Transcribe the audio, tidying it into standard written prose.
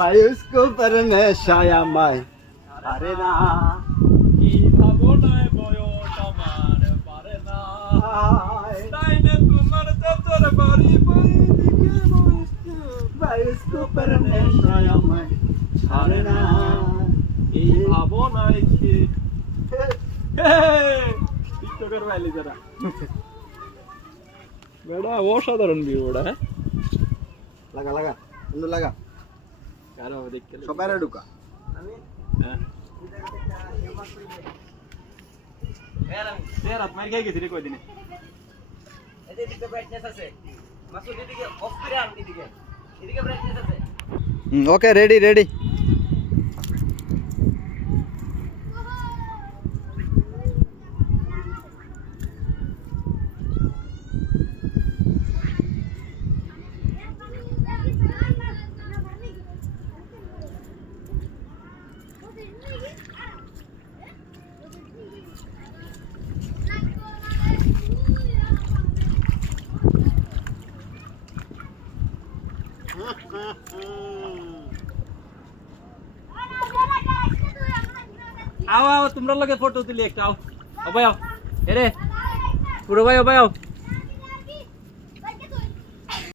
ভাই उसको पर নেশায়া মাই পারে না কি ভাবনায় বয়স আমার পারে না তাই না তোমার চাচার বাড়ি দিকে বসতে भाई उसको पर নেশায়া মাই পারে না এই ভাবনায় কি টিকটকের বাইলে যারা বেড়া অসাধারণ ভিউ ওটা হ্যাঁ লাগা লাগা বন্ধু লাগা কারো দেখতে সবাই ঢুকা হ্যাঁ রাত মার খেয়ে গেছি রে কয়দিনে এদিকে ব্রাইটনেস আছে মাসুদ এদিকে অফ করে আন এদিকে ব্রাইটনেস আছে ওকে রেডি রেডি आओ आओ तुमरा लगे फोटो तुली एक आओ भाई आओ अरे पूरा भाई आओ